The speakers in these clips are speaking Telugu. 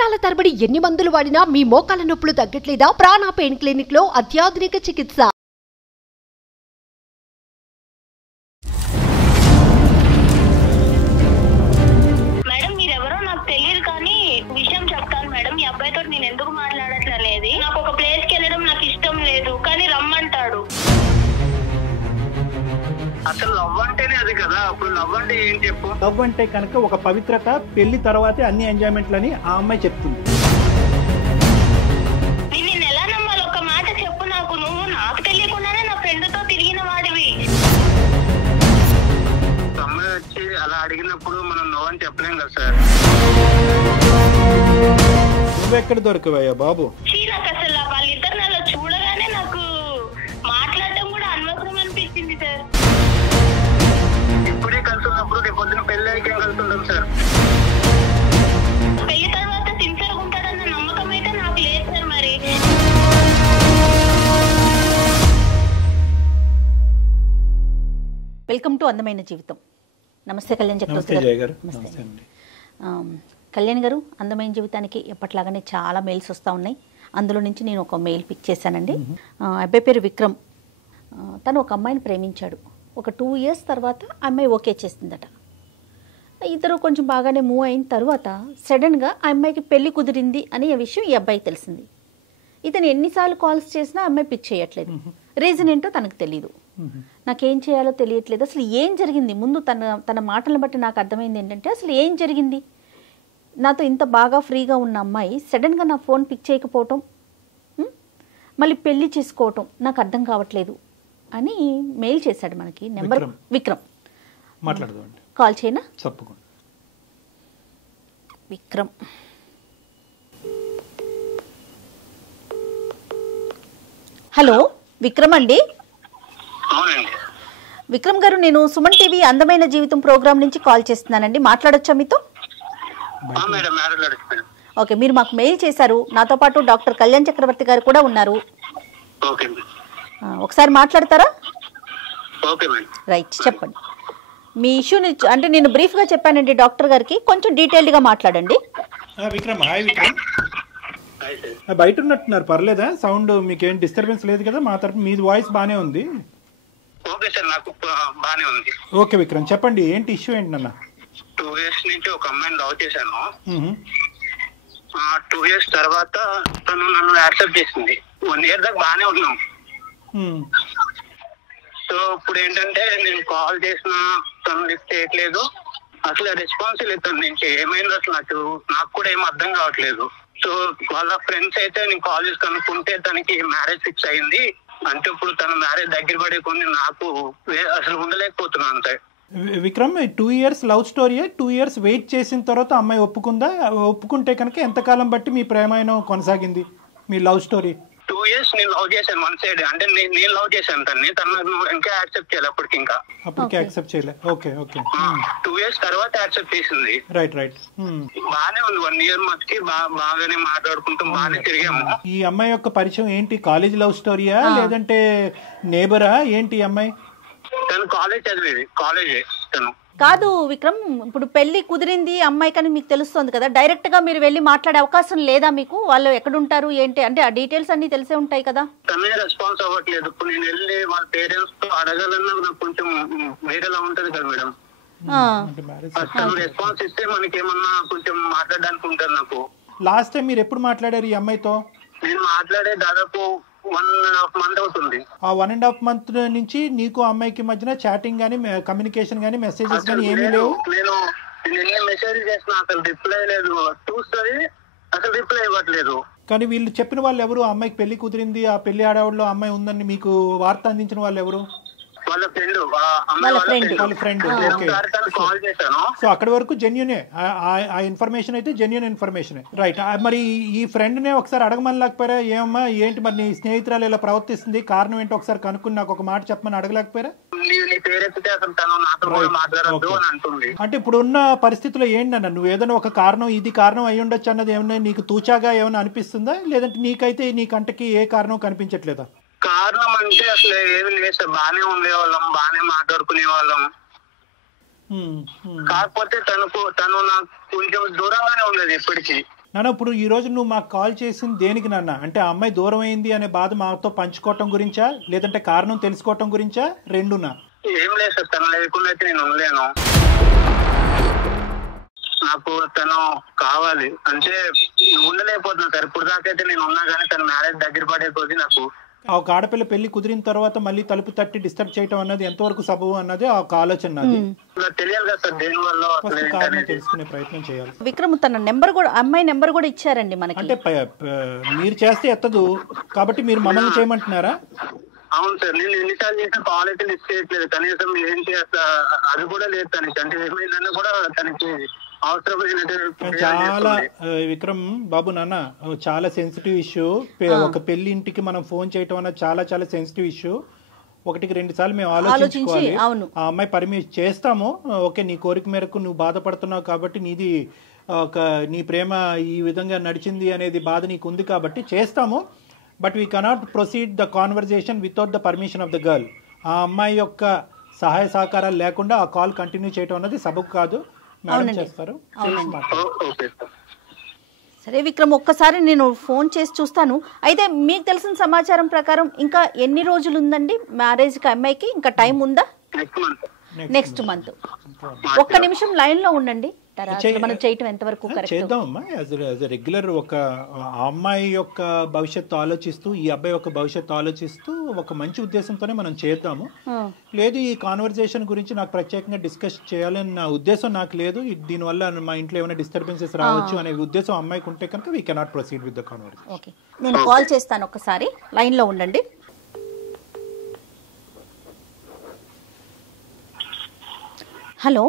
సంవత్సరాల తరబడి ఎన్ని మందులు వాడినా మీ మోకాల నొప్పులు తగ్గట్లేదా? ప్రాణ పెయిన్ క్లినిక్ లో అత్యాధునిక చికిత్స. మేడం మీరెవరో నాకు తెలియదు కానీ విషయం చెప్తాను మేడం. ఈ అబ్బాయితో నేను ఎందుకు మాట్లాడట్లేదు, నాకు ఒక ప్లేస్ కి వెళ్ళడం నాకు ఇష్టం లేదు కానీ రమ్మంటాడు. అసలు లవ్ అంటేనే అది కదా. అప్పుడు లవ్ అంటే ఏం చెప్పు? లవ్ అంటే కనుక ఒక పవిత్రత, పెళ్లి తర్వాతే అన్ని ఎంజాయ్మెంట్లని ఆ అమ్మాయి చెప్తుంది. నేను ఎలా నమ్మాలి? ఒక మాట చెప్పు నాకు. నువ్వు నాకు తెలియకుండానే నా ఫ్రెండ్ తో తిరిగిన వాడివి. అమ్మాయి వచ్చి అలా అడిగినప్పుడు మనం నో అని చెప్పలేం కదా సార్. నువ్వెక్కడ దొరకవయ్యా బాబు? నాకు అసలు వాళ్ళిద్దరు అలా చూడగానే నాకు మాట్లాడటం కూడా అనవసరం అనిపించింది సార్. ఇప్పుడే కలిసి ఉన్నప్పుడు రేపు పొద్దున పెళ్లి అయితే కలిసి ఉంటాం సార్. పెళ్లి తర్వాత సిన్సియర్ ఉంటాడన్న నమ్మకం అయితే నాకు లేదు సార్. మరి వెల్కమ్ టు అందమైన జీవితం. నమస్తే కళ్యాణ్ చక్రవర్తి గారు. నమస్తే అండి. కళ్యాణ్ గారు, అందమైన జీవితానికి ఎప్పట్లాగానే చాలా మెయిల్స్ వస్తూ ఉన్నాయి. అందులో నుంచి నేను ఒక మెయిల్ పిక్ చేశానండి. అబ్బాయి పేరు విక్రమ్. తను ఒక అమ్మాయిని ప్రేమించాడు. ఒక 2 years తర్వాత అమ్మాయి ఓకే చేసిందట. ఇద్దరు కొంచెం బాగానే మూవ్ అయిన తర్వాత సడన్గా ఆ అమ్మాయికి పెళ్లి కుదిరింది అనే విషయం ఈ అబ్బాయికి తెలిసింది. ఇతను ఎన్నిసార్లు కాల్స్ చేసినా అమ్మాయి పిక్ చేయట్లేదు. రీజన్ ఏంటో తనకు తెలియదు. నాకేం చేయాలో తెలియట్లేదు. అసలు ఏం జరిగింది? ముందు తన మాటలను బట్టి నాకు అర్థమైంది ఏంటంటే, అసలు ఏం జరిగింది? నాతో ఇంత బాగా ఫ్రీగా ఉన్న అమ్మాయి సడన్గా నా ఫోన్ పిక్ చేయకపోవటం, మళ్ళీ పెళ్లి చేసుకోవటం నాకు అర్థం కావట్లేదు అని మెయిల్ చేశాడు మనకి. నెంబర్ విక్రమ్. మాట్లాడదాం, కాల్ చేయనా? తప్పకుండా. విక్రమ్, హలో విక్రమ్ అండి. అవునండి. విక్రమ్ గారు, నేను సుమన్ టీవీ అందమైన జీవితం ప్రోగ్రామ్ నుంచి కాల్ చేస్తున్నానండి. మాట్లాడొచ్చా మీతో? మేడం మాట్లాడుతున్నాను. ఓకే, మీరు మాకు మెయిల్ చేశారు. నాతో పాటు డాక్టర్ కళ్యాణ్ చక్రవర్తి గారు కూడా ఉన్నారు. ఓకే ఒకసారి మాట్లాడతారా? Okay madam. రైట్, చెప్పండి మీ ఇష్యూని. అంటే నేను బ్రీఫ్గా చెప్పానండి డాక్టర్ గారికి, కొంచెం డీటెయిల్డ్గా మాట్లాడండి. విక్రమ్, హాయ్ విక్రమ్. బయట ఉన్నట్టున్నారు, పర్లేదా? సౌండ్ మీకేం డిస్టర్బెన్స్ లేదు కదా? మా తరపు మీ వాయిస్ బాగానే ఉంది. ఓకే సార్, నాకు బాగానే ఉంది. ఓకే విక్రమ్, చెప్పండి, ఏంటి ఇష్యూ ఏంటి నాన్న? 2 years నుంచి ఒక అమ్మాయిని లవ్ చేశాను. 2 years తర్వాత తను నన్ను యాక్సెప్ట్ చేసింది. 1 year దాకా బాగానే ఉన్నాం. సో ఇప్పుడు ఏంటంటే నేను కాల్ చేసిన తను లిఫ్ట్ చేయట్లేదు. అసలు రెస్పాన్స్ లేదు తన నుంచి. ఏమైంది అసలు నాకు కూడా ఏం అర్థం కావట్లేదు. సో వాళ్ళ ఫ్రెండ్స్ అయితే నేను కాల్ చేసి కనుక్కుంటే తనకి మ్యారేజ్ ఫిక్స్ అయింది. అంటే ఇప్పుడు తన మ్యారేజ్ దగ్గర పడే కొన్ని నాకు అసలు ఉండలేకపోతున్నాను అంతే. విక్రమ్, 2 years లవ్ స్టోరీయే. 2 years వెయిట్ చేసిన తర్వాత అమ్మాయి ఒప్పుకుందా? ఒప్పుకుంటే కనుక ఎంతకాలం బట్టి మీ ప్రేమాయణం కొనసాగింది, మీ లవ్ స్టోరీ? 2 years నేను లవ్ చేశాను వన్ సైడ్. అంటే నేను లవ్ చేశాను తన్ని. తను ఇంకా యాక్సెప్ట్ చేయాలి అప్పటికి యాక్సెప్ట్ చేయలే. Okay okay. 2 years తర్వాత యాక్సెప్ట్ చేసింది. Right right. బాగానే ఉంది. 1 year మధ్యకి బాగానే మాట్లాడుకుంటాం, బాగానే తిరిగాము. ఈ అమ్మాయి యొక్క పరిచయం ఏంటి? కాలేజ్ లవ్ స్టోరీయా లేదంటే నేబరా ఏంటి? ఈ అమ్మాయి తను కాలేజ్ చదివేది, కాలేజే తను. కాదు విక్రమ్, ఇప్పుడు పెళ్లి కుదిరింది అమ్మాయి కానీ మీకు తెలుస్తుంది కదా, డైరెక్ట్ గా మీరు వెళ్ళి మాట్లాడే అవకాశం లేదా మీకు? వాళ్ళు ఎక్కడుంటారు ఏంటి అంటే ఆ డీటెయిల్స్ అన్ని తెలిసే ఉంటాయి కదా. తనే రెస్పాన్స్ అవ్వట్లేదు. ఇప్పుడు నేను వెళ్ళి వాళ్ళ పేరెంట్స్ తో అడగాలన్నా నాకు కొంచెం వేరేలా ఉంటది కదా మేడం. తను రెస్పాన్స్ ఇస్తే మనకి ఏమన్నా కొంచెం మాట్లాడడానికి ఉంటుంది నాకు. లాస్ట్ టైం మీరు ఎప్పుడు మాట్లాడారు ఈ అమ్మాయితో? నేను మాట్లాడే దాదాపు 1.5 month అవుతుంది. ఆ 1.5 month నుంచి నీకు అమ్మాయికి మధ్యన చాటింగ్ గానీ, కమ్యూనికేషన్ గానీ, మెసేజెస్ గానీ ఏమీ లేవు? నేను ఎన్ని మెసేజ్ చేసినా అసలు రిప్లై లేదు. చూస్తుంది అసలు రిప్లై ఇవ్వట్లేదు. కానీ వీళ్ళు చెప్పిన వాళ్ళు ఎవరు? అమ్మాయికి పెళ్లి కుదిరింది, ఆ పెళ్లి ఆడవాళ్ళలో అమ్మాయి ఉందని మీకు వార్త అందించిన వాళ్ళు ఎవరు? వాళ్ళ ఫ్రెండ్. వాళ్ళ ఫ్రెండ్. కాల్ చేశాను. సో అక్కడి వరకు జెన్యునే, ఆ ఇన్ఫర్మేషన్ అయితే జెన్యున్ ఇన్ఫర్మేషన్. రైట్. మరి ఈ ఫ్రెండ్ నే ఒకసారి అడగమని లేకపోయారా? ఏమమ్మా ఏంటి మరి నీ స్నేహితురాలు ఇలా ప్రవర్తిస్తుంది, కారణం ఏంటో ఒకసారి కనుక్కుని నాకు ఒక మాట చెప్పమని అడగలేకపోయారా? అంటే ఇప్పుడు ఉన్న పరిస్థితిలో ఏంటన్నా, నువ్వు ఏదైనా ఒక కారణం, ఇది కారణం అయి ఉండొచ్చు అన్నది ఏమన్నా నీకు తూచాగా ఏమైనా అనిపిస్తుందా? లేదంటే నీకైతే నీ కంటకి ఏ కారణం కనిపించట్లేదా? కారణం అంటే అసలు ఏమి లేదు సార్. బాగానే ఉండేవాళ్ళం, బాగానే మాట్లాడుకునే వాళ్ళం. కాకపోతే తను నాకు కొంచెం దూరంగానే ఉండేది ఎప్పటికీ. నాన్న ఇప్పుడు ఈ రోజు నువ్వు మాకు కాల్ చేసింది దేనికి నాన్న? అంటే ఆ అమ్మాయి దూరం అయింది అనే బాధ మాతో పంచుకోవటం గురించా, లేదంటే కారణం తెలుసుకోవటం గురించా, రెండునా? ఏం లేదు సార్, తను లేకుండా అయితే నేను ఉండలేను. నాకు తను కావాలి అంటే ఉండలేకపోతున్నా సార్. ఇప్పుడు దాకైతే నేను ఉన్నా కానీ తన మ్యారేజ్ దగ్గర పడే కొద్ది నాకు ఒక ఆడపిల్ల పెళ్లి కుదిరిన తర్వాత మళ్ళీ తలుపు తట్టి డిస్టర్బ్ చేయటం అన్నది ఎంతవరకు సబబు అన్నది ఒక ఆలోచన నాది. తెలియాలి కదా సార్ దేని వల్ల ఫస్ట్ కారణం తెలుసుకునే ప్రయత్నం చేయాలి. విక్రమ్ తన నెంబర్ కూడా, అమ్మాయి నెంబర్ కూడా ఇచ్చారండి మనకి. అంటే మీరు చేస్తే ఎత్తదు కాబట్టి మీరు మమ్మల్ని చేయమంటున్నారా? అవును సార్, నేను ఎన్నిసార్లు చేసిన కాల్ అయితే లిస్ట్ చేయట్లేదు. కనీసం ఏంటి అసలు అది కూడా లేదు తనకి. అంటే ఏమైందన్నా కూడా తనకి చాలా విక్రమ్ బాబు నాన్న చాలా సెన్సిటివ్ ఇష్యూ. ఒక పెళ్లి ఇంటికి మనం ఫోన్ చేయటం అన్నది చాలా చాలా సెన్సిటివ్ ఇష్యూ. ఒకటికి 2 సార్లు మేము ఆలోచించుకోవాలి. ఆ అమ్మాయి పర్మిషన్ చేస్తాము, ఓకే నీ కోరిక మేరకు నువ్వు బాధపడుతున్నావు కాబట్టి నీది నీ ప్రేమ ఈ విధంగా నడిచింది అనేది బాధ నీకు ఉంది కాబట్టి చేస్తాము. But we cannot proceed the conversation without the permission of the girl. ఆ అమ్మాయి యొక్క సహాయ సహకారాలు లేకుండా ఆ కాల్ కంటిన్యూ చేయటం అన్నది సబబు కాదు. సరే విక్రమ్, ఒక్కసారి నేను ఫోన్ చేసి చూస్తాను. అయితే మీకు తెలిసిన సమాచారం ప్రకారం ఇంకా ఎన్ని రోజులు ఉందండి మ్యారేజ్కి అమ్మాయికి? ఇంకా టైం ఉందా? Next month. ఒక్క నిమిషం లైన్ లో ఉండండి. మనం చేయటం ఎంతవరకు చేద్దామమ్మా. యాజ్ రెగ్యులర్ ఒక అమ్మాయి యొక్క భవిష్యత్తు ఆలోచిస్తూ ఈ అబ్బాయి యొక్క భవిష్యత్తు ఆలోచిస్తూ ఒక మంచి ఉద్దేశంతోనే మనం చేద్దాము. లేదు ఈ కాన్వర్జేషన్ గురించి నాకు ప్రత్యేకంగా డిస్కస్ చేయాలని నా ఉద్దేశం నాకు లేదు. దీనివల్ల మా ఇంట్లో ఏమైనా డిస్టర్బెన్సెస్ రావచ్చు అనే ఉద్దేశం అమ్మాయికి ఉంటే కనుక we cannot proceed with the conversation. Okay, నేను కాల్ చేస్తాను. ఒక్కసారి లైన్ లో ఉండండి. హలో.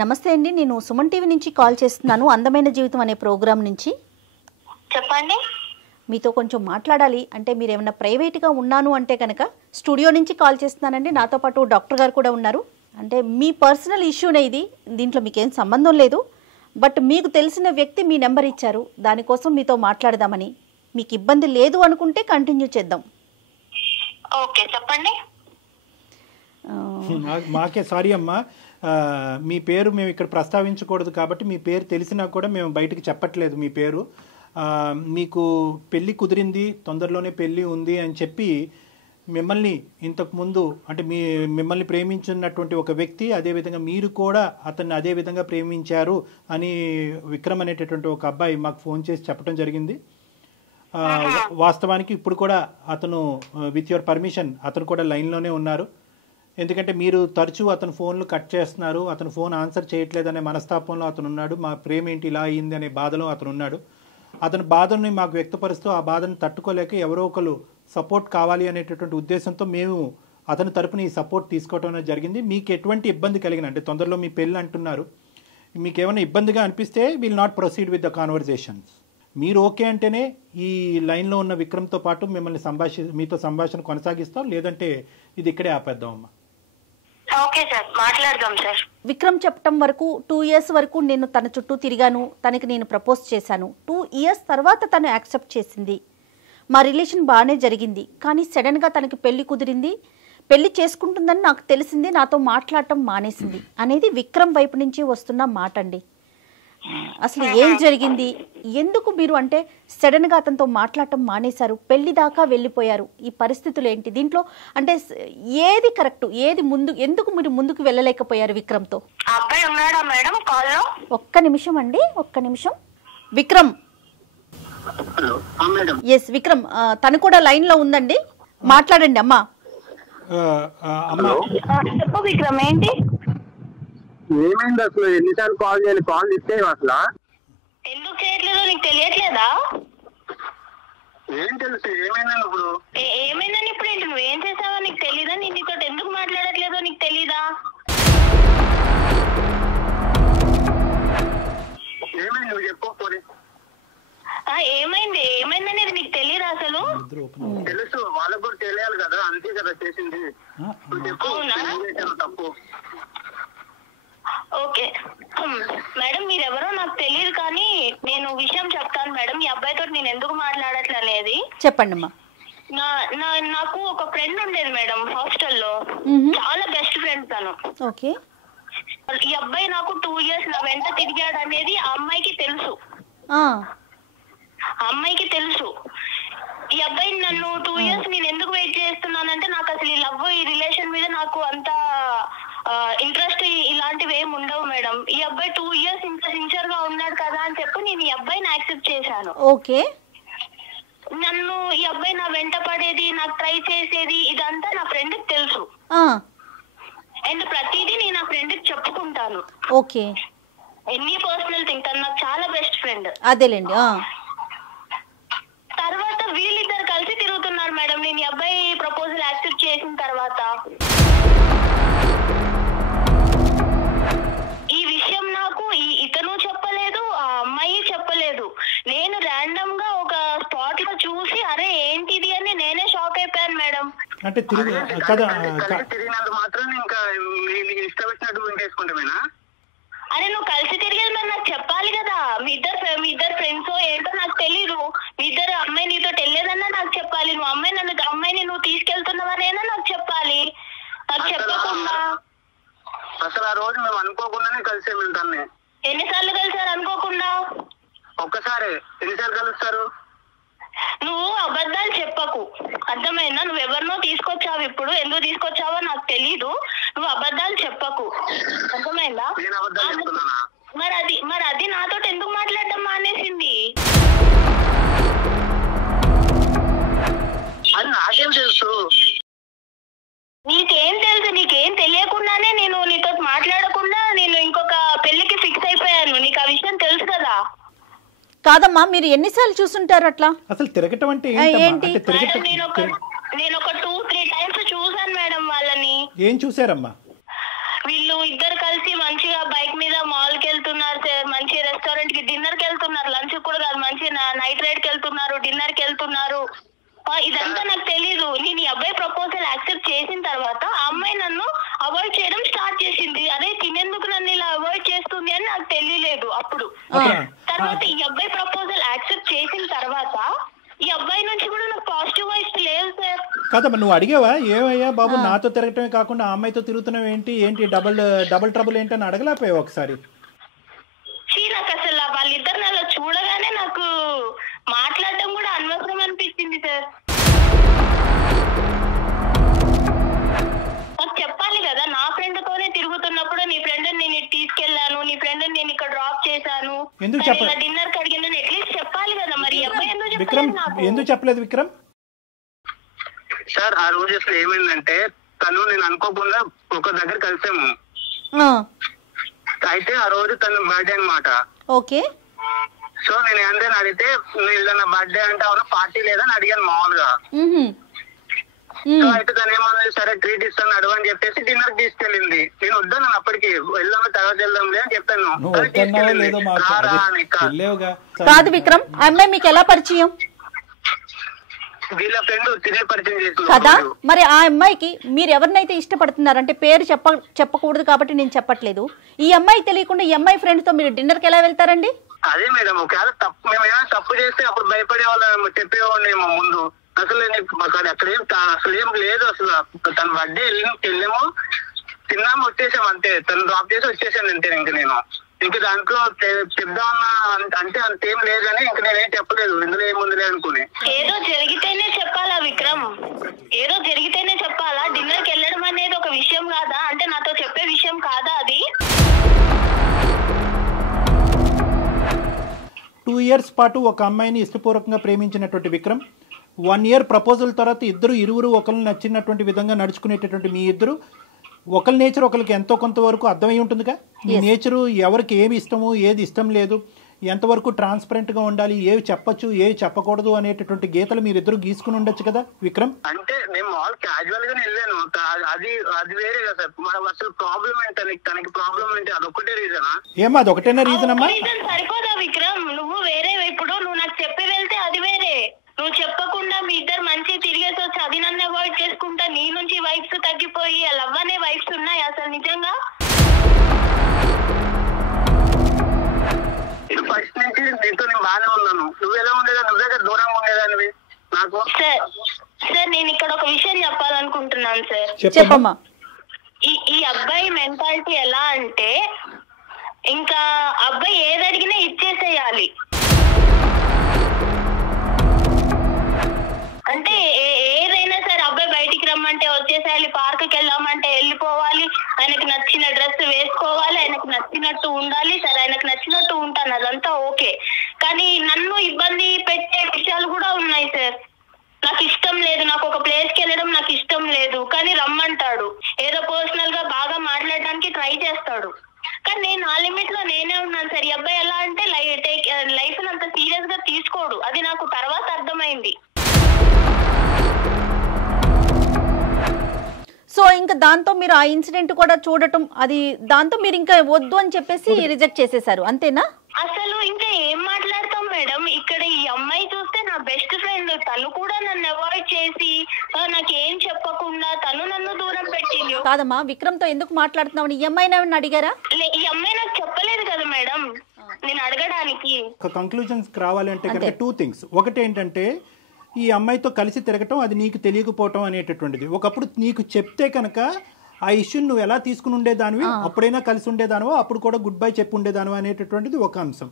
నమస్తే అండి, నేను సుమన్ టీవీ నుంచి కాల్ చేస్తున్నాను, అందమైన జీవితం అనే ప్రోగ్రామ్ నుంచి. చెప్పండి. మీతో కొంచెం మాట్లాడాలి. అంటే మీరు ఏమైనా ప్రైవేట్గా ఉన్నాను అంటే కనుక స్టూడియో నుంచి కాల్ చేస్తున్నానండి. నాతో పాటు డాక్టర్ గారు కూడా ఉన్నారు. అంటే మీ పర్సనల్ ఇష్యూనే ఇది, దీంట్లో మీకేం సంబంధం లేదు. బట్ మీకు తెలిసిన వ్యక్తి మీ నెంబర్ ఇచ్చారు, దానికోసం మీతో మాట్లాడదామని. మీకు ఇబ్బంది లేదు అనుకుంటే కంటిన్యూ చేద్దాం. ఓకే చెప్పండి. మాకే సారీ అమ్మా, మీ పేరు మేము ఇక్కడ ప్రస్తావించకూడదు కాబట్టి మీ పేరు తెలిసినా కూడా మేము బయటకు చెప్పట్లేదు మీ పేరు. మీకు పెళ్ళి కుదిరింది, తొందరలోనే పెళ్ళి ఉంది అని చెప్పి మిమ్మల్ని ఇంతకుముందు అంటే మిమ్మల్ని ప్రేమించున్నటువంటి ఒక వ్యక్తి, అదేవిధంగా మీరు కూడా అతన్ని అదే విధంగా ప్రేమించారు అని విక్రమ్ అనేటటువంటి ఒక అబ్బాయి మాకు ఫోన్ చేసి చెప్పడం జరిగింది. వాస్తవానికి ఇప్పుడు కూడా అతను విత్ యువర్ పర్మిషన్ అతను కూడా లైన్లోనే ఉన్నారు. ఎందుకంటే మీరు తరచూ అతను ఫోన్లు కట్ చేస్తున్నారు, అతను ఫోన్ ఆన్సర్ చేయట్లేదనే మనస్తాపంలో అతను ఉన్నాడు. మా ప్రేమ ఏంటి ఇలా అయింది అనే బాధలో అతను ఉన్నాడు. అతని బాధని మాకు వ్యక్తపరుస్తూ ఆ బాధను తట్టుకోలేక ఎవరో ఒకరు సపోర్ట్ కావాలి అనేటటువంటి ఉద్దేశంతో మేము అతని తరపున ఈ సపోర్ట్ తీసుకోవడం అనేది జరిగింది. మీకు ఎటువంటి ఇబ్బంది కలిగిన అంటే తొందరలో మీ పెళ్ళి అంటున్నారు, మీకు ఏమైనా ఇబ్బందిగా అనిపిస్తే will not proceed with the conversations. మీరు ఓకే అంటేనే ఈ లైన్లో ఉన్న విక్రమ్తో పాటు మిమ్మల్ని మీతో సంభాషణ కొనసాగిస్తాం, లేదంటే ఇది ఇక్కడే ఆపేద్దాం అమ్మా. ఓకే సార్, మాట్లాడదాం సార్. విక్రమ్ చెప్పటం వరకు 2 years వరకు నేను తన చుట్టూ తిరిగాను, తనకి నేను ప్రపోజ్ చేశాను. 2 years తర్వాత తను యాక్సెప్ట్ చేసింది, మా రిలేషన్ బాగానే జరిగింది. కానీ సడన్గా తనకి పెళ్లి కుదిరింది, పెళ్లి చేసుకుంటుందని నాకు తెలిసింది, నాతో మాట్లాడటం మానేసింది అనేది విక్రమ్ వైపు నుంచి వస్తున్న మాట అండి. అసలు ఏం జరిగింది, ఎందుకు మీరు అంటే సడన్గా అతనితో మాట్లాడటం మానేశారు, పెళ్లి దాకా వెళ్ళిపోయారు, ఈ పరిస్థితులు ఏంటి? దీంట్లో అంటే ఏది కరెక్ట్, ఏది ముందు, ఎందుకు మీరు ముందుకు వెళ్ళలేకపోయారు విక్రమ్తో? అబ్బాయి ఉన్నాడా మేడం కాల్లో? ఒక్క నిమిషం అండి, ఒక్క నిమిషం. విక్రమ్. ఎస్ విక్రమ్, తను కూడా లైన్ లో ఉందండి, మాట్లాడండి అమ్మా. చెప్పు విక్రమ్, ఏంటి ఏమైంది అసలు? ఎన్నిసార్లు కాల్ చేయాలి, కాల్ ఇస్తే అసలు ఎందుకు చేయట్లేదో నీకు తెలియట్లేదా? ఏం తెలుసు ఏమైందని ఇప్పుడు? ఏమైందని ఇప్పుడు ఏంటి? నువ్వేం చేసావో నీకు తెలీదా? నేను నీతో ఎందుకు మాట్లాడట్లేదో నీకు తెలీదా? ఏమైంది నువ్వు చెప్పు. ఏమైంది, ఏమైందనేది నీకు తెలియదా అసలు? తెలుసు, వాళ్ళకు కూడా తెలియాలి కదా, అంతే కదా చేసింది. తప్పు. ఓకే మేడం, మీరెవరో నాకు తెలియదు కానీ నేను విషయం చెప్తాను మేడం. ఈ అబ్బాయితో నేను ఎందుకు మాట్లాడట్లే అనేది చెప్పండి అమ్మా. నాకు ఒక ఫ్రెండ్ ఉండేది మేడం హాస్టల్లో, చాలా బెస్ట్ ఫ్రెండ్ తను. ఓకే. ఈ అబ్బాయి నాకు 2 years నా వెంట తిరిగాడు అనేది ఆ అమ్మాయికి తెలుసు. అమ్మాయికి తెలుసు. ఈ అబ్బాయి నన్ను 2 years నేను ఎందుకు వెయిట్ చేస్తున్నానంటే నాకు అసలు ఈ లవ్ ఈ రిలేషన్ మీద నాకు అంత ఇంట్రెస్ట్ ఇలాంటివి ఏమి ఉండవు మేడం. ఈ అబ్బాయి 2 years ఇంత సిన్సియర్ గా ఉన్నాడు కదా అని చెప్పి నేను ఈ అబ్బాయిని యాక్సెప్ట్ చేశాను. ఓకే. నన్ను ఈ అబ్బాయి నా వెంట పడేది నాకు ట్రై చేసేది ఇదంతా నా ఫ్రెండ్ కి తెలుసు. అండ్ ప్రతిదీ నేను నా ఫ్రెండ్ కి చెప్పుకుంటాను. ఓకే. ఎన్ని పర్సనల్ థింగ్, తను నాకు చాలా బెస్ట్ ఫ్రెండ్. అదేలేండి. తర్వాత వీళ్ళిద్దరు కలిసి తిరుగుతున్నారు మేడం నేను ఈ అబ్బాయి ప్రపోజల్ యాక్సెప్ట్ చేసిన తర్వాత. ఈ విషయం నాకు ఇతను చెప్పలేదు, ఆ అమ్మాయి చెప్పలేదు. నేను ర్యాండమ్ గా ఒక స్పాట్ లో చూసి అరే ఏంటిది అని నేనే షాక్ అయిపోయాను మేడం. అంటే తిరిగినందుకు మాత్రం ఇంకా ఇష్టం వచ్చినట్టు చేసుకుంటామేనా? అరే నువ్వు కలిసి తిరిగేది మరి నాకు చెప్పాలి కదా. మీ ఇద్దరు ఫ్రెండ్స్ ఏంటో నాకు తెలీదు. మీ ఇద్దరు అమ్మాయి నీతో వెళ్ళేదన్నా నాకు చెప్పాలి. నువ్వు అమ్మాయిని నువ్వు తీసుకెళ్తున్నావనేనా నాకు చెప్పాలి. నాకు చెప్పకుండా అసలు ఆ రోజు మేము అనుకోకుండానే కలిసాము. దాన్ని ఎన్నిసార్లు కలిసారు అనుకోకుండా? ఒక్కసారి. ఎన్నిసార్లు కలుస్తారు? నువ్వు అబద్ధాలు చెప్పకు, అర్థమైందా? నువ్వు ఎవరినో తీసుకొచ్చావు, ఇప్పుడు ఎందుకు తీసుకొచ్చావో నాకు తెలీదు. నువ్వు అబద్ధాలు చెప్పకు, అర్థమైందా? మరి అది నాతో ఎందుకు మాట్లాడడం మానేసింది? అది నాకేం తెలుసు? నీకేం తెలుసు? నీకేం తెలియకుండానే నేను నీతో మాట్లాడకుండా నేను ఇంకొక పెళ్లికి ఫిక్స్ అయిపోయాను. నీకు ఆ విషయం తెలుసు కదా? కాదమ్మా, మీరు ఎన్నిసార్లు చూసుంటారు అట్లా? అసలు తిరగటం అంటే ఏంటి? నేను ఒక 2-3 times చూసాను మేడం వాళ్ళని. ఏం చూసారమ్మా? వీళ్ళు ఇద్దరు కలిసి మంచిగా బైక్ మీద మాల్ కి వెళ్తున్నారు సార్, మంచి రెస్టారెంట్ కి డిన్నర్ కి వెళ్తున్నారు, లంచ్ కూడా కాదు, మంచి నైట్ రైడ్ కి వెళ్తున్నారు, డిన్నర్ కి వెళ్తున్నారు. ఇదంతా నాకు తెలీదు. నేను ఈ అబ్బాయి ప్రపోజల్ యాక్సెప్ట్ చేసిన తర్వాత ఆ అమ్మాయి నన్ను అవాయిడ్ చేయడం స్టార్ట్ చేసింది. అదే తినేందుకు నన్ను ఇలా అవాయిడ్ చేస్తుంది అని నాకు తెలియలేదు అప్పుడు. తర్వాత ఈ అబ్బాయి ప్రపోజల్ యాక్సెప్ట్ చేసిన తర్వాత ఈ అబ్బాయి నుంచి కూడా నాకు పాజిటివ్ వైబ్స్ లేవు సార్. కాదమ్మా, నువ్వు అడిగావా ఏమయ్యా బాబు నాతో తిరగటమే కాకుండా ఆ అమ్మాయితో తిరుగుతున్నావు ఏంటి డబుల్ ట్రబుల్ ఏంటి అని అడగలేకపోయావు ఒకసారి? నాకు అసలు వాళ్ళిద్దరు అలా చూడగానే నాకు మాట్లాడటం కూడా అనవసరం అనిపించింది సార్. నాకు చెప్పాలి కదా, నా ఫ్రెండ్ తోనే తిరుగుతున్నప్పుడు నీ ఫ్రెండ్ నేను తీసుకెళ్లాను, నీ ఫ్రెండ్ నేను ఇక్కడ డ్రాప్ చేశాను, డిన్నర్ కి అడిగిన అట్లీస్ట్ చెప్పాలి కదా. మరి అబ్బాయి ఎందుకు చెప్పలేదు విక్రమ్? సార్ ఆ రోజు అసలు ఏమైందంటే తను నేను అనుకోకుండా ఒక దగ్గర కలిసాము. అయితే ఆ రోజు తన బర్త్డే అన్నమాట. ఓకే. సో నేను ఏంటని అడిగితే నా బర్త్డే అంటే అవును పార్టీ లేదని అడిగాను మామూలుగా. సో అయితే తను ఏమన్నా సరే ట్రీట్ ఇస్తాను అడుగు అని చెప్పేసి డిన్నర్ తీసుకెళ్ళింది. నేను వద్దాను అప్పటికి, వెళ్దాము తర్వాత వెళ్దాంలే అని చెప్పాను. కాదు విక్రమ్, అమ్మాయి మీకు ఎలా పరిచయం? వీళ్ళ ఫ్రెండ్ తినే పరిచయం చేసింది కదా. మరి ఆ అమ్మాయికి మీరు ఎవరినైతే ఇష్టపడుతున్నారు అంటే పేరు చెప్పకూడదు కాబట్టి నేను చెప్పట్లేదు. ఈ అమ్మాయి తెలియకుండా ఈ అమ్మాయి ఫ్రెండ్ తో మీరు డిన్నర్ కి ఎలా వెళ్తారండి? అదే మేడం, ఒకవేళ మేము ఏమైనా తప్పు చేస్తే అప్పుడు భయపడే వాళ్ళు చెప్పేవాళ్ళేమో ముందు. అసలు అక్కడ అసలు ఏం లేదు. అసలు తన బర్త్డే వెళ్ళాము, తిన్నాము, వచ్చేసాము అంతే. తను డ్రాప్ చేసి వచ్చేసాను అంతే. ఇంక దాంట్లో చెప్దామన్నా అంటే అంతేం లేదని ఇంక నేనేం చెప్పలేదు, ఇందులో ఏముందిలే అనుకుని. ఏదో జరిగితేనే చెప్పాలా విక్రమ్? ఏదో జరిగితేనే చెప్పాలా? డిన్నర్ కి వెళ్ళడం అనేది ఒక విషయం కాదా? అంటే నాతో చెప్పే విషయం కాదా అది? 2 years పాటు ఒక అమ్మాయిని ఇష్టపూర్వకంగా ప్రేమించినటువంటి విక్రమ్ 1 year ప్రపోజల్ తర్వాత ఇరువురు ఒకరు నచ్చినటువంటి విధంగా నడుచుకునేటటువంటి మీ ఇద్దరు ఒకరి నేచర్ ఒకరికి ఎంతో కొంతవరకు అర్థమై ఉంటుందిగా. మీ నేచరు ఎవరికి ఏమి ఇష్టము ఏది ఇష్టం లేదు, ఎంతవరకు ట్రాన్స్పరెంట్గా ఉండాలి, ఏవి చెప్పచ్చు ఏవి చెప్పకూడదు అనేటటువంటి గీతలు మీరిద్దరు గీసుకుని ఉండొచ్చు కదా విక్రమ్. అంటే నేను మాల్ క్యాజువల్ గానే వెళ్ళాను, అది వేరే కదా. అసలు ప్రాబ్లం ఏంటి తనకి ప్రాబ్లం ఏంటి? అదొకటే రీజనా? ఏమా అదొకటేనా రీజన్ అమ్మా? సరిపోదా విక్రమ్? నువ్వు వేరే, ఇప్పుడు నువ్వు నాకు చెప్పి వెళ్తే అది వేరే, నువ్వు చెప్పకుండా మీ ఇద్దరు మంచి తిరిగేసి వచ్చి అది నన్ను అవాయిడ్ చేసుకుంటా నీ నుంచి వైఫ్స్ తగ్గిపోయి లవ్ అనే వైఫ్స్ ఉన్నాయి అసలు నిజంగా? ఫస్ట్ నుంచి నీతో నేను బాగానే ఉన్నాను. నువ్వు ఎలా ఉండేదా? నువ్వు దగ్గర దూరంగా ఉండేదానివి నాకు. సార్ నేను ఇక్కడ ఒక విషయం చెప్పాలనుకుంటున్నాను సార్. చెప్పమ్మా. ఈ అబ్బాయి మెంటాలిటీ ఎలా అంటే ఇంకా అబ్బాయి ఏది అడిగినా ఇచ్చేసేయాలి. అంటే ఏదైనా సరే అబ్బాయి బయటికి రమ్మంటే వచ్చేసేయాలి, పార్క్కి వెళ్ళామంటే వెళ్ళిపోవాలి, ఆయనకు నచ్చిన డ్రెస్ వేసుకోవాలి, ఆయనకు నచ్చినట్టు ఉండాలి. సరే ఆయనకు నచ్చినట్టు ఉంటాను, అదంతా ఓకే. కానీ నన్ను ఇబ్బంది పెట్టే విషయాలు కూడా ఉన్నాయి సార్. నాకు ఇష్టం లేదు, నాకు ఒక ప్లేస్కి వెళ్ళడం నాకు ఇష్టం లేదు, కానీ రమ్మంటాడు. ఏదో పర్సనల్ గా బాగా మాట్లాడడానికి ట్రై చేస్తాడు. కానీ నేను ఆ లిమిట్ లో నేనే ఉన్నాను సార్. ఈ అబ్బాయి ఎలా అంటే లైఫ్ అంత సీరియస్ గా తీసుకోడు. అది నాకు తర్వాత అర్థమైంది. సో ఇంకా దాంతో మీరు ఆ ఇన్సిడెంట్ కూడా చూడటం, అది దాంతో మీరు ఇంకా వద్దు అని చెప్పేసి రిజెక్ట్ చేసేసారు, అంతేనా? అసలు ఇంకా ఏం మాట్లాడతాం మేడం. ఇక్కడ ఈ అమ్మాయి చూస్తే నా బెస్ట్ ఫ్రెండ్, తను కూడా నన్ను అవాయిడ్ చేసి నాకేం చెప్పకుండా తను నన్ను దూరం పెట్టింది. కాదమ్మా, విక్రమ్ తో ఎందుకు మాట్లాడుతున్నావు? ఈ అమ్మాయిని ఏమన్నా అడిగారా? ఈ అమ్మాయి నాకు చెప్పలేదు కదా మేడం నేను అడగడానికి. ఒక కంక్లూజన్స్ రావాలంటే కనుక 2 things. ఒకటి ఏంటంటే ఈ అమ్మాయితో కలిసి తిరగటం అది నీకు తెలియకపోవటం అనేటటువంటిది. ఒకప్పుడు నీకు చెప్తే కనుక ఆ ఇష్యూని నువ్వు ఎలా తీసుకుని ఉండేదానివి, అప్పుడైనా కలిసి ఉండేదానివో, అప్పుడు కూడా గుడ్ బై చెప్పి ఉండేదానివో అనేటటువంటిది ఒక అంశం.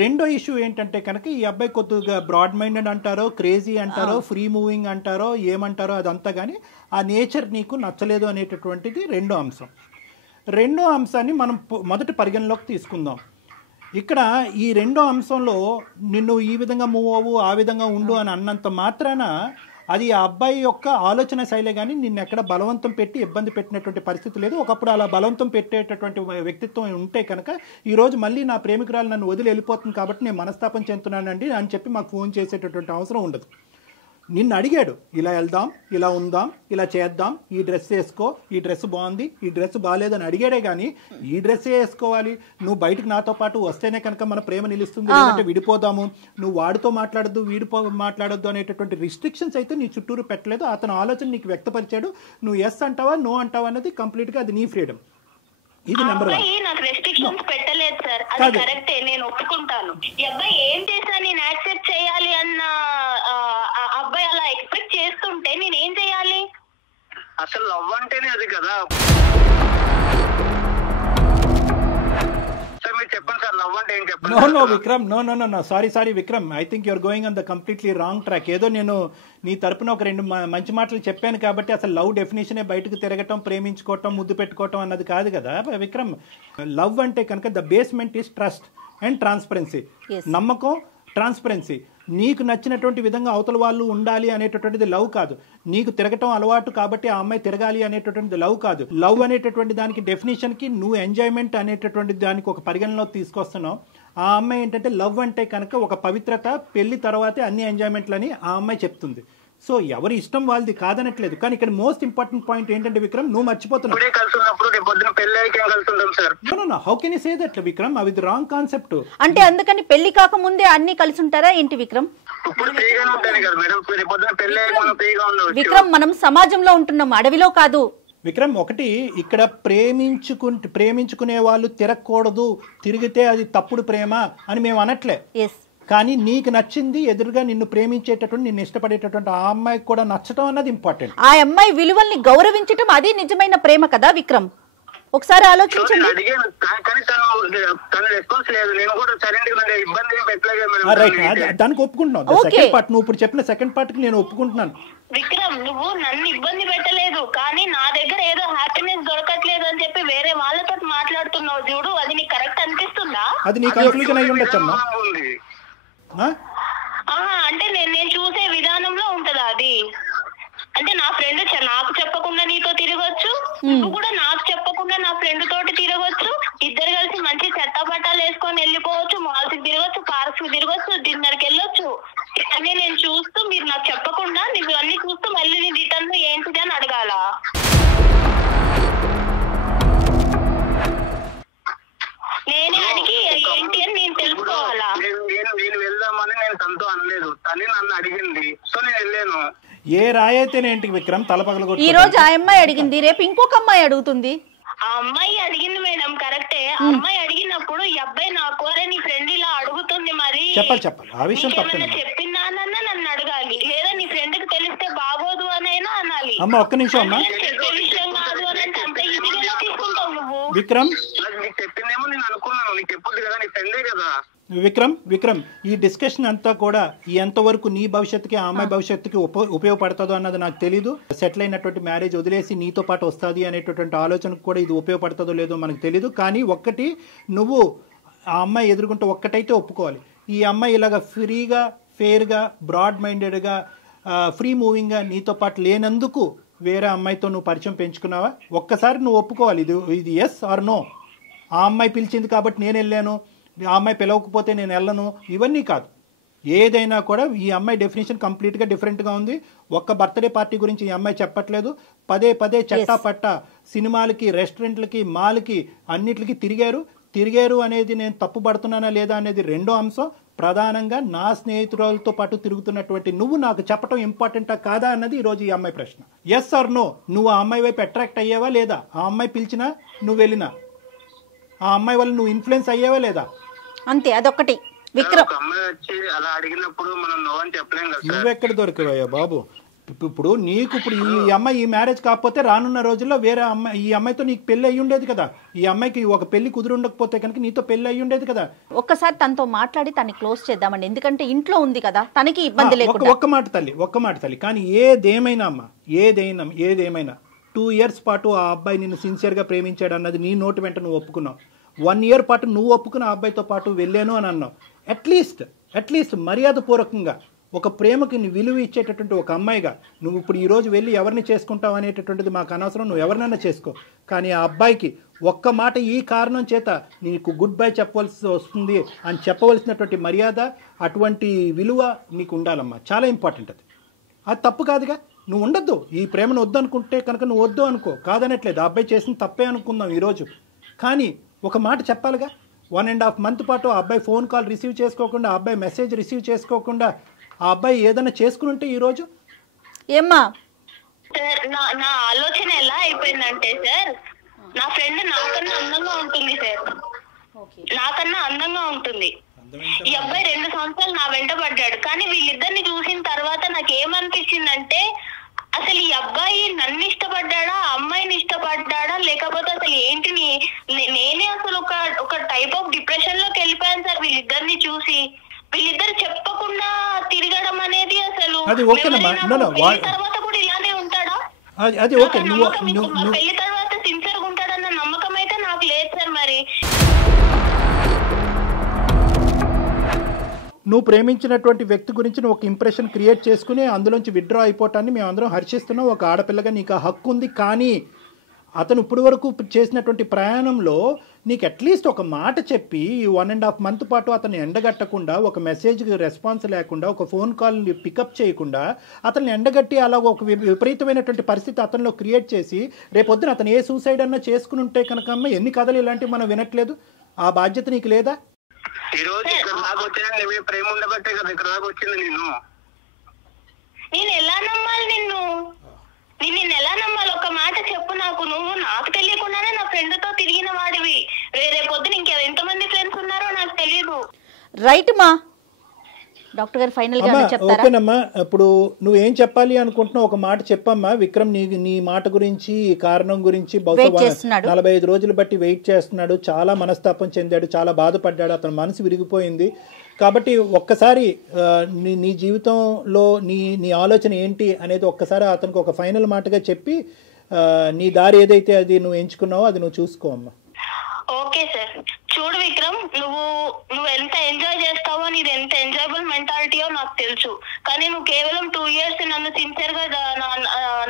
రెండో ఇష్యూ ఏంటంటే కనుక ఈ అబ్బాయి కొద్దిగా బ్రాడ్ మైండెడ్ అంటారో, క్రేజీ అంటారో, ఫ్రీ మూవింగ్ అంటారో, ఏమంటారో అదంతా, కానీ ఆ నేచర్ నీకు నచ్చలేదు అనేటటువంటిది రెండో అంశం. రెండో అంశాన్ని మనం మొదటి పరిగణలోకి తీసుకుందాం. ఇక్కడ ఈ రెండో అంశంలో నిన్ను ఈ విధంగా మూవ్ అవ్వు, ఆ విధంగా ఉండు అని అన్నంత మాత్రాన అది ఆ అబ్బాయి యొక్క ఆలోచన శైలే, కానీ నిన్ను ఎక్కడ బలవంతం పెట్టి ఇబ్బంది పెట్టినటువంటి పరిస్థితి లేదు. ఒకప్పుడు అలా బలవంతం పెట్టేటటువంటి వ్యక్తిత్వం ఉంటే కనుక ఈరోజు మళ్ళీ నా ప్రేమికురాలు నన్ను వదిలి వెళ్ళిపోతుంది కాబట్టి నేను మనస్తాపం చెందుతున్నానండి అని చెప్పి మాకు ఫోన్ చేసేటటువంటి అవసరం ఉండదు. నిన్ను అడిగాడు, ఇలా వెళ్దాం, ఇలా ఉందాం, ఇలా చేద్దాం, ఈ డ్రెస్ వేసుకో, ఈ డ్రెస్ బాగుంది, ఈ డ్రెస్ బాగాలేదని అడిగాడే కానీ ఈ డ్రెస్సే వేసుకోవాలి, నువ్వు బయటకు నాతో పాటు వస్తేనే కనుక మన ప్రేమ నిలుస్తుంది, లేదంటే విడిపోదాము, నువ్వు వాడితో మాట్లాడద్దు, మాట్లాడొద్దు అనేటటువంటి రిస్ట్రిక్షన్స్ అయితే నీ చుట్టూరు పెట్టలేదు. అతను ఆలోచన నీకు వ్యక్తపరిచాడు. నువ్వు ఎస్ అంటావా, నో అంటావా అనేది కంప్లీట్గా అది నీ ఫ్రీడమ్. ఇది నెంబర్ 1. నాకు రెస్ట్రిక్షన్స్ పెట్టలేదు సార్, అది కరెక్టే, నేను ఒప్పుకుంటాను. ఈ అబ్బాయి ఏం చేసినా నేను యాక్సెప్ట్ చేయాలి అన్న అబ్బాయి అలా ఎక్స్పెక్ట్ చేస్తుంటే నేను ఏం చేయాలి? అసలు లవ్ అంటేనే అది కదా. సార్ మీరు చెప్పండి సార్, లవ్ అంటే ఏం చెప్పండి. No Vikram, no sorry Vikram, I think you're going on the completely wrong track. ఏదో నేను నీ తరపున ఒక 2 మంచి మాటలు చెప్పాను కాబట్టి అసలు లవ్ డెఫినేషనే బయటకు తిరగటం, ప్రేమించుకోవటం, ముద్దు పెట్టుకోవటం అన్నది కాదు కదా విక్రమ్. లవ్ అంటే కనుక the basement is trust and transparency. నమ్మకం, ట్రాన్స్పరెన్సీ. నీకు నచ్చినటువంటి విధంగా అవతల వాళ్ళు ఉండాలి అనేటటువంటిది లవ్ కాదు. నీకు తిరగటం అలవాటు కాబట్టి ఆ అమ్మాయి తిరగాలి అనేటటువంటిది లవ్ కాదు. లవ్ అనేటటువంటి దానికి డెఫినేషన్కి నువ్వు ఎంజాయ్మెంట్ అనేటటువంటి దానికి ఒక పరిగణలో తీసుకొస్తున్నావు. ఆ అమ్మాయి ఏంటంటే లవ్ అంటే కనుక ఒక పవిత్రత, పెళ్లి తర్వాతే అన్ని ఎంజాయ్మెంట్లని ఆ అమ్మాయి చెప్తుంది. సో ఎవరి ఇష్టం వాళ్ళది కాదనట్లేదు. కానీ ఇక్కడ మోస్ట్ ఇంపార్టెంట్ పాయింట్ ఏంటంటే విక్రమ్, నువ్వు మర్చిపోతున్నావు. How can you say that Vikram? అది రాంగ్ కాన్సెప్ట్. అంటే అందుకని పెళ్లి కాకముందే అన్ని కలిసి ఉంటారా ఏంటి విక్రమ్? విక్రమ్, మనం సమాజంలో ఉంటున్నాం, అడవిలో కాదు. విక్రమ్, ఒకటి ఇక్కడ ప్రేమించుకునే వాళ్ళు తిరగకూడదు, తిరిగితే అది తప్పుడు ప్రేమ అని మేము అనట్లే. కానీ నీకు నచ్చింది, ఎదురుగా నిన్ను ప్రేమించేటటువంటి, నిన్ను ఇష్టపడేటటువంటి ఆ అమ్మాయికి కూడా నచ్చటం అన్నది ఇంపార్టెంట్. ఆ అమ్మాయి విలువల్ని గౌరవించటం అది నిజమైన ప్రేమ కదా విక్రమ్. ఒకసారి ఆలోచించండి. దానికి ఒప్పుకుంటున్నాను. సెకండ్ పార్ట్ నువ్వు ఇప్పుడు చెప్పిన సెకండ్ పార్ట్ కి నేను ఒప్పుకుంటున్నాను. విక్రమ్, నువ్వు నన్ను ఇబ్బంది పెట్టలేదు, కానీ నా దగ్గర ఏదో హ్యాపీనెస్ దొరకట్లేదు అని చెప్పి వేరే వాళ్ళతో మాట్లాడుతున్నావు చూడు, అది నీకు కరెక్ట్ అనిపిస్తుందా? అది నీ కన్క్లూజన్ అయి ఉండొచ్చమ్మా. అంటే నేను చూసే విధానంలో ఉంటదా అది? అంటే నా ఫ్రెండ్ నాకు చెప్పకుండా నీతో తిరగొచ్చు, నువ్వు కూడా నాకు చెప్పకుండా నా ఫ్రెండ్ తోటి తిరగొచ్చు, ఇద్దరు కలిసి మంచి చెత్తపట్టాలు వేసుకొని వెళ్ళిపోవచ్చు, మాల్స్ కి తిరగొచ్చు, పార్క్స్ కి తిరగొచ్చు, డిన్నర్ కి వెళ్ళొచ్చు. అన్నీ నేను చూస్తూ, మీరు నాకు చెప్పకుండా నువ్వు అన్ని చూస్తూ మళ్ళీ నీ రిటర్న్ ఏంటిది అని అడగాల? నేనే అడిగి ఏంటి అని నేను తెలుసుకోవాలా? నేను వెళ్దామని నేను తనతో అనలేదు, తల్లి నన్ను అడిగింది, సో నేను వెళ్ళాను. ఏ రాయైతేనేంటి విక్రమ్, తలపగలగొట్టు. ఈ రోజు ఆ అమ్మాయి అడిగింది, రేపు ఇంకొక అమ్మాయి అడుగుతుంది. ఆ అమ్మాయి అడిగింది మేడం, కరెక్టే. ఆ అమ్మాయి అడిగినప్పుడు ఈ అబ్బాయి నా కోరే నీ ఫ్రెండ్ ఇలా అడుగుతుంది, మరి చెప్పాలి ఆ విషయం చెప్పిందానన్నా నన్ను అడగాలి, లేదా నీ ఫ్రెండ్ కి తెలిస్తే బాగోదు అనైనా అనాలి. అమ్మ ఒక్క నిమిషం అమ్మా, చెప్పే విషయం కాదు అని అంటే అంత విక్రమ్ నీకు చెప్పిందేమో నేను అనుకున్నాను, నీకు చెప్పొద్దు కదా, నీ ఫ్రెండే కదా. విక్రమ్ ఈ డిస్కషన్ అంతా కూడా ఎంతవరకు నీ భవిష్యత్తుకి ఆ అమ్మాయి భవిష్యత్తుకి ఉపయోగపడుతుందో అన్నది నాకు తెలీదు. సెటిల్ అయినటువంటి మ్యారేజ్ వదిలేసి నీతో పాటు వస్తుంది అనేటటువంటి ఆలోచనకు కూడా ఇది ఉపయోగపడుతుందో లేదో మనకు తెలీదు. కానీ ఒక్కటి, నువ్వు ఆ అమ్మాయి ఎదుర్కొంటే ఒక్కటైతే ఒప్పుకోవాలి, ఈ అమ్మాయి ఇలాగ ఫ్రీగా, ఫెయిర్గా, బ్రాడ్ మైండెడ్గా, ఫ్రీ మూవింగ్గా నీతో పాటు లేనందుకు వేరే అమ్మాయితో నువ్వు పరిచయం పెంచుకున్నావా? ఒక్కసారి నువ్వు ఒప్పుకోవాలి, ఇది ఎస్ ఆర్ నో. ఆ అమ్మాయి పిలిచింది కాబట్టి నేను వెళ్ళాను, ఆ అమ్మాయి పిలవకపోతే నేను వెళ్ళను, ఇవన్నీ కాదు. ఏదైనా కూడా ఈ అమ్మాయి డెఫినేషన్ కంప్లీట్గా డిఫరెంట్గా ఉంది. ఒక్క బర్త్డే పార్టీ గురించి ఈ అమ్మాయి చెప్పట్లేదు. పదే పదే చట్టాపట్ట సినిమాలకి, రెస్టారెంట్లకి, మాల్కి, అన్నిటికి తిరిగారు అనేది నేను తప్పు పడుతున్నానా లేదా అనేది రెండో అంశం. ప్రధానంగా నా స్నేహితురాలతో పాటు తిరుగుతున్నటువంటి నువ్వు నాకు చెప్పడం ఇంపార్టెంటా కాదా అన్నది ఈరోజు ఈ అమ్మాయి ప్రశ్న. ఎస్ ఆర్ నో, నువ్వు ఆ అమ్మాయి వైపు అట్రాక్ట్ అయ్యావా లేదా? ఆ అమ్మాయి పిలిచినా నువ్వు వెళ్ళినా ఆ అమ్మాయి వల్ల నువ్వు ఇన్ఫ్లుయెన్స్ అయ్యావా లేదా? అంతే, అదొక్కటి. విక్రమ్, అమ్మాయి వచ్చి అలా అడిగినప్పుడు మనం నో అని చెప్పలేం కదా. నువ్వెక్కడ దొరికావయ్యా బాబు? ఇప్పుడు నీకు ఇప్పుడు ఈ అమ్మాయి ఈ మ్యారేజ్ కాకపోతే రానున్న రోజుల్లో వేరే అమ్మాయి, ఈ అమ్మాయితో నీకు పెళ్లి అయ్యి ఉండేది కదా. ఈ అమ్మాయికి ఒక పెళ్లి కుదురు ఉండకపోతే కనుక నీతో పెళ్లి అయ్యి ఉండేది కదా. ఒక్కసారి తనతో మాట్లాడి తనని క్లోజ్ చేద్దామండి, ఎందుకంటే ఇంట్లో ఉంది కదా, తనకి ఇబ్బంది లేకుండా. ఒక్క మాట తల్లి. కానీ ఏదేమైనా అమ్మా, ఏదేమైనా 2 years పాటు ఆ అబ్బాయి నిన్ను సిన్సియర్గా ప్రేమించాడు అన్నది నీ నోటి వెంట నువ్వు ఒప్పుకున్నావు. 1 year పాటు నువ్వు ఒప్పుకున్న ఆ అబ్బాయితో పాటు వెళ్ళాను అని అన్నావు. అట్లీస్ట్ మర్యాదపూర్వకంగా ఒక ప్రేమకి విలువ ఇచ్చేటటువంటి ఒక అమ్మాయిగా నువ్వు ఇప్పుడు ఈరోజు వెళ్ళి ఎవరిని చేసుకుంటావు అనేటటువంటిది మాకు అనవసరం, నువ్వు ఎవరినైనా చేసుకో. కానీ ఆ అబ్బాయికి ఒక్క మాట ఈ కారణం చేత నీకు గుడ్ బై చెప్పవలసి వస్తుంది అని చెప్పవలసినటువంటి మర్యాద, అటువంటి విలువ నీకు ఉండాలమ్మా. చాలా ఇంపార్టెంట్ అది తప్పు కాదుగా. నువ్వు ఉండొద్దు, ఈ ప్రేమను వద్దు అనుకుంటే కనుక నువ్వు వద్దు అనుకో, కాదనట్లేదు. ఆ అబ్బాయి చేసిన తప్పే అనుకుందాం ఈరోజు. కానీ ఒక మాట చెప్పాలిగా. 1.5 month పాటు ఆ అబ్బాయి ఫోన్ కాల్ రిసీవ్ చేసుకోకుండా, ఆ అబ్బాయి మెసేజ్ రిసీవ్ చేసుకోకుండా ఆ అబ్బాయి ఏదైనా చేసుకుని ఉంటే ఈరోజు ఏమ్మా? సార్, నా ఆలోచన ఎలా అయిపోయిందంటే సార్, నా ఫ్రెండ్ నాకన్నా అందంగా ఉంటుంది సార్, నాకన్నా అందంగా ఉంటుంది. ఈ అబ్బాయి 2 సంవత్సరాలు నా వెంట పడ్డాడు. కానీ వీళ్ళిద్దరిని చూసిన తర్వాత నాకు ఏమనిపించిందంటే, అసలు ఈ అబ్బాయి నన్ను ఇష్టపడ్డాడా, అమ్మాయిని ఇష్టపడ్డాడా, లేకపోతే అసలు ఏంటి, నేనే అసలు ఒక టైప్ ఆఫ్ డిప్రెషన్ లోకి వెళ్ళిపోయాను సార్ వీళ్ళిద్దరిని చూసి. వీళ్ళిద్దరు చెప్పకుండా తిరగడం అనేది అసలు తర్వాత కూడా ఇలానే ఉంటాడా? పెళ్లి తర్వాత సిన్సియర్ గా ఉంటాడన్న నమ్మకం అయితే నాకు లేదు సార్. మరి నువ్వు ప్రేమించినటువంటి వ్యక్తి గురించి నువ్వు ఒక ఇంప్రెషన్ క్రియేట్ చేసుకుని అందులోంచి విత్డ్రా అయిపోవటాన్ని మేము అందరం హర్షిస్తున్నాం. ఒక ఆడపిల్లగా నీకు ఆ హక్కు ఉంది. కానీ అతను ఇప్పుడు వరకు చేసినటువంటి ప్రయాణంలో నీకు అట్లీస్ట్ ఒక మాట చెప్పి 1.5 month పాటు అతన్ని ఎండగట్టకుండా, ఒక మెసేజ్కి రెస్పాన్స్ లేకుండా, ఒక ఫోన్ కాల్ని పికప్ చేయకుండా అతన్ని ఎండగట్టి అలా ఒక విపరీతమైనటువంటి పరిస్థితి అతనిలో క్రియేట్ చేసి రేపొద్దున అతను ఏ సూసైడ్ అన్నా చేసుకుని ఉంటే కనుక అమ్మ ఎన్ని కథలు ఇలాంటివి మనం వినట్లేదు. ఆ బాధ్యత నీకు లేదా? ఈ రోజు ఇక్కడ దాకా వచ్చిన ప్రేమ ఉండబట్టే కదా ఇక్కడ దాకా వచ్చింది. నేను ఎలా నమ్మాలి నిన్ను ఎలా నమ్మాలి? ఒక మాట చెప్పు నాకు. నువ్వు నాకు తెలియకుండానే నా ఫ్రెండ్ తో తిరిగిన వాడివి. రేపు పొద్దున ఎంతమంది ఫ్రెండ్స్ ఉన్నారో నాకు తెలియదు. రైట్ మా డాక్టర్ గారు ఫైనల్ గా చెప్తారా? ఓకేనమ్మా, ఇప్పుడు నువ్వేం చెప్పాలి అనుకుంటున్నావు ఒక మాట చెప్పమ్మా. విక్రమ్ నీ మాట గురించి, ఈ కారణం గురించి బహుశా 45 రోజులు బట్టి వెయిట్ చేస్తున్నాడు. చాలా మనస్తాపం చెందాడు, చాలా బాధపడ్డాడు, అతని మనసు విరిగిపోయింది. కాబట్టి ఒక్కసారి నీ జీవితంలో నీ ఆలోచన ఏంటి అనేది ఒక్కసారి అతనికి ఒక ఫైనల్ మాటగా చెప్పి నీ దారి ఏదైతే అది నువ్వు ఎంచుకున్నావో అది నువ్వు చూసుకో అమ్మా. Okay sir. చూడు విక్రమ్, నువ్వు ఎంత ఎంజాయ్ చేస్తావో, నీది ఎంత ఎంజాయబుల్ మెంటాలిటీయో నాకు తెలుసు. కానీ నువ్వు కేవలం 2 years నన్ను సిన్సియర్ గా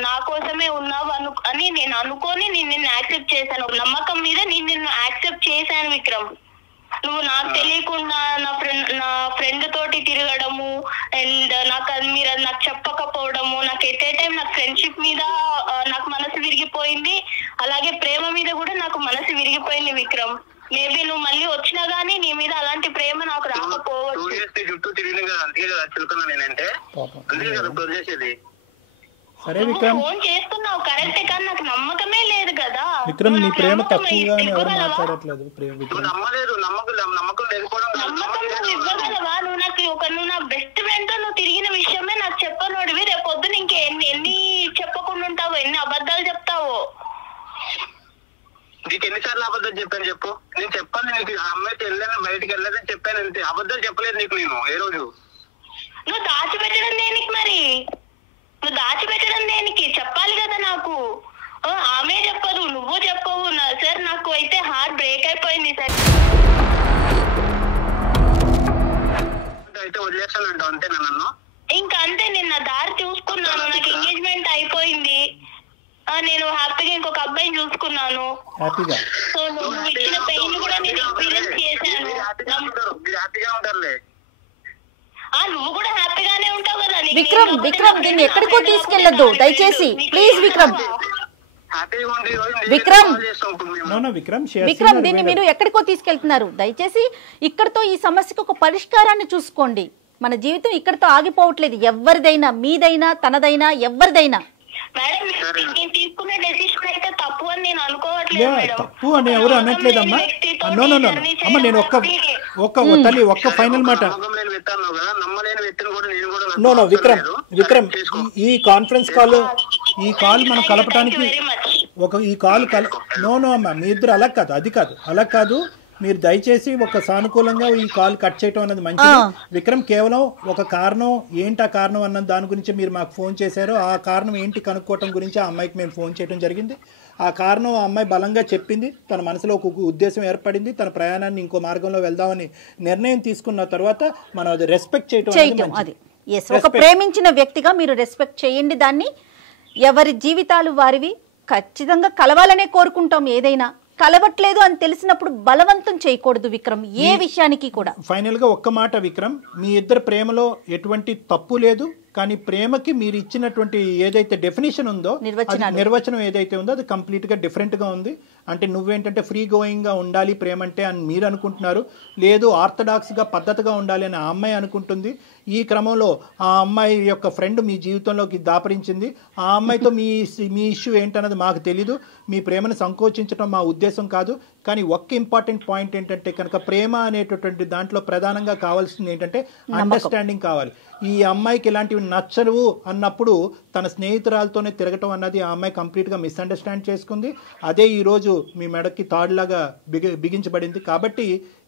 నా కోసమే ఉన్నావు అని నేను అనుకొని నిన్ను యాక్సెప్ట్ చేశాను. నమ్మకం మీద నిన్ను యాక్సెప్ట్ చేశాను విక్రమ్. నువ్వు నాకు తెలియకుండా నా ఫ్రెండ్ తోటి తిరగడము అండ్ మీరు నాకు చెప్పకపోవడము, నాకు ఎట్ ఏ టైం నాకు ఫ్రెండ్షిప్ మీద నాకు మనసు విరిగిపోయింది, అలాగే ప్రేమ మీద కూడా నాకు మనసు విరిగిపోయింది విక్రమ్. మేబీ నువ్వు మళ్ళీ వచ్చినా గానీ నీ మీద అలాంటి ప్రేమ నాకు రాకపోవచ్చు. చుట్టూ తిరిగిన కదా, అందుకే కదా చులుకున్నా నేనంటే, అందుకే కదా ప్రొజెసేది. సరే విక్రమ్, ఫోన్ చేస్తున్నావు కరెక్టే, కానీ నాకు నమ్మకమే లేదు కదా. విక్రమ్ నీ ప్రేమ తక్కువగా ఎవరు మాట్లాడట్లేదు. నమ్మకం నువ్వు ఇవ్వగలవా? నువ్వు నా బెస్ట్ ఫ్రెండ్ తో నువ్వు తిరిగిన విషయమే నాకు చెప్పనోడివి. రేపు పొద్దున ఇంకెన్ని చెప్పకుండా ఉంటావో, ఎన్ని అబద్ధాలు చెప్తావో. నీకు ఎన్నిసార్లు అబద్ధం చెప్పాను చెప్పు. నేను చెప్పాను నీకు ఆ అమ్మాయితో వెళ్ళాను, బయటికి వెళ్ళాలని చెప్పాను అంతే. అబద్ధాలు చెప్పలేదు నీకు నేను ఏ రోజు. నువ్వు దాచిపెట్టడం దేనికి మరి? నువ్వు దాచిపెట్టడం దేనికి? చెప్పాలి కదా నాకు. ఆమె చెప్పదు, నువ్వు చెప్పవు. సార్ నాకు అయితే హార్ట్ బ్రేక్ అయిపోయింది సార్. అయితే వదిలేస్తానంట అంతేనా నన్ను? ఇంకా అంతే, నేను నా దారి చూసుకున్నాను. నాకు ఎంగేజ్మెంట్ అయిపోయింది. నేను హ్యాపీగా ఇంకొక అబ్బాయిని చూసుకున్నాను. సో నువ్వు ఇచ్చిన పెయిన్ కూడా నేను ఎక్స్పీరియన్స్ చేశాను. హ్యాపీగా ఉంటారులే. నువ్వు కూడా హ్యాపీగానే ఉంటావు కదా. విక్రమ్ దీన్ని ఎక్కడికో తీసుకెళ్లొద్దు దయచేసి, ప్లీజ్ విక్రమ్. విక్రమ్ దీన్ని మీరు ఎక్కడికో తీసుకెళ్తున్నారు. దయచేసి ఇక్కడతో ఈ సమస్యకు ఒక పరిష్కారాన్ని చూసుకోండి. మన జీవితం ఇక్కడతో ఆగిపోవట్లేదు. ఎవరిదైనా, మీదైనా, తనదైనా, ఎవరిదైనా. మేడం నేను తీసుకున్న డెసిషన్ అయితే తప్పు అని నేను అనుకోవట్లేదు. తప్పు అని ఎవరు అనట్లేదమ్మా. నో అమ్మ, నేను ఒక్క ఫైనల్ మాట. నో విక్రమ్ ఈ కాన్ఫరెన్స్ కాల్ మనం కలపడానికి ఈ కాల్ నో అమ్మా, మీ ఇద్దరు అలా కాదు. మీరు దయచేసి ఒక సానుకూలంగా ఈ కాల్ కట్ చేయటం అన్నది మంచిది. విక్రమ్ కేవలం ఒక కారణం ఏంటి, ఆ కారణం అన్న దాని గురించి మీరు మాకు ఫోన్ చేశారు. ఆ కారణం ఏంటి కనుక్కోవటం గురించి ఆ అమ్మాయికి మేము ఫోన్ చేయడం జరిగింది. ఆ కారణం ఆ అమ్మాయి బలంగా చెప్పింది. తన మనసులో ఒక ఉద్దేశం ఏర్పడింది. తన ప్రయాణాన్ని ఇంకో మార్గంలో వెళ్దామని నిర్ణయం తీసుకున్న తర్వాత మనం అది రెస్పెక్ట్ చేయటం అది. ఒక ప్రేమించిన వ్యక్తిగా మీరు రెస్పెక్ట్ చేయండి దాన్ని. ఎవరి జీవితాలు వారివి. ఖచ్చితంగా కలవాలనే కోరుకుంటాం. ఏదైనా కలవట్లేదు అని తెలిసినప్పుడు బలవంతం చేయకూడదు విక్రమ్, ఏ విషయానికి కూడా. ఫైనల్ గా ఒక్క మాట విక్రమ్, మీ ఇద్దరు ప్రేమలో ఎటువంటి తప్పు లేదు. కానీ ప్రేమకి మీరు ఇచ్చినటువంటి ఏదైతే డెఫినేషన్ ఉందో, నిర్వచనం ఏదైతే ఉందో అది కంప్లీట్ గా డిఫరెంట్ గా ఉంది. అంటే నువ్వేంటంటే ఫ్రీ గోయింగ్ గా ఉండాలి ప్రేమ అంటే అని మీరు అనుకుంటున్నారు. లేదు ఆర్థడాక్స్ గా పద్ధతిగా ఉండాలి అని ఆ అమ్మాయి అనుకుంటుంది. ఈ క్రమంలో ఆ అమ్మాయి యొక్క ఫ్రెండ్ మీ జీవితంలోకి దాపరించింది. ఆ అమ్మాయితో మీ ఇష్యూ ఏంటన్నది మాకు తెలీదు. మీ ప్రేమను సంకోచించడం మా ఉద్దేశం కాదు. కానీ ఒక్క ఇంపార్టెంట్ పాయింట్ ఏంటంటే కనుక ప్రేమ అనేటటువంటి దాంట్లో ప్రధానంగా కావాల్సింది ఏంటంటే అండర్స్టాండింగ్ కావాలి. ఈ అమ్మాయికి ఇలాంటివి నచ్చవు అన్నప్పుడు తన స్నేహితురాలతోనే తిరగటం అన్నది ఆ అమ్మాయి కంప్లీట్గా మిస్అండర్స్టాండ్ చేసుకుంది. అదే ఈరోజు మీ మెడకి తాడులాగా బిగించబడింది. కాబట్టి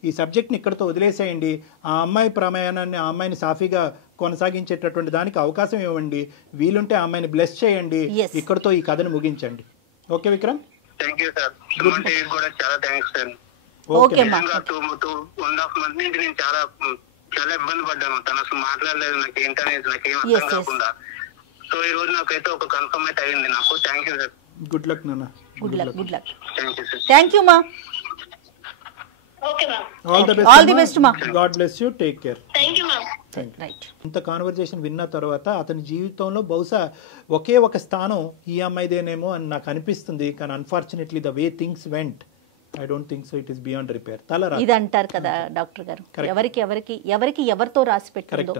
ఈ సబ్జెక్ట్ని ఇక్కడితో వదిలేసేయండి. ఆ అమ్మాయి ప్రయాణాన్ని, ఆ అమ్మాయిని సాఫీగా కొనసాగించేటటువంటి దానికి అవకాశం ఇవ్వండి. వీలుంటే ఆ అమ్మాయిని బ్లెస్ చేయండి. ఇక్కడితో ఈ కథను ముగించండి. Okay Vikram? Thank you sir. కూడా చాలా థ్యాంక్స్ సార్. ఓకే 2.5 months నుంచి నేను చాలా ఇబ్బంది పడ్డాను. తను అసలు మాట్లాడలేదు, నాకు ఏంటనేది నాకేం అర్థం కాకుండా. సో ఈ రోజు నాకైతే ఒక కన్ఫర్మ్ అయితే అయింది నాకు. Thank you sir. Good luck నాన్న. Good luck. Thank you sir. Thank you మా. Okay ma'am. All the best మా. God bless you. Take care. Thank you ma'am. Right. ఇంత కాన్వర్జేషన్ విన్న తర్వాత అతని జీవితంలో బహుశా ఒకే ఒక స్థానం ఈ అమ్మాయిదేనేమో అని నాకు అనిపిస్తుంది. కానీ unfortunately the way things vent, I don't think so it is beyond repair. ఇది అంటారు కదా డాక్టర్ గారు, ఎవరికి ఎవరితో రాసి పెట్టిందో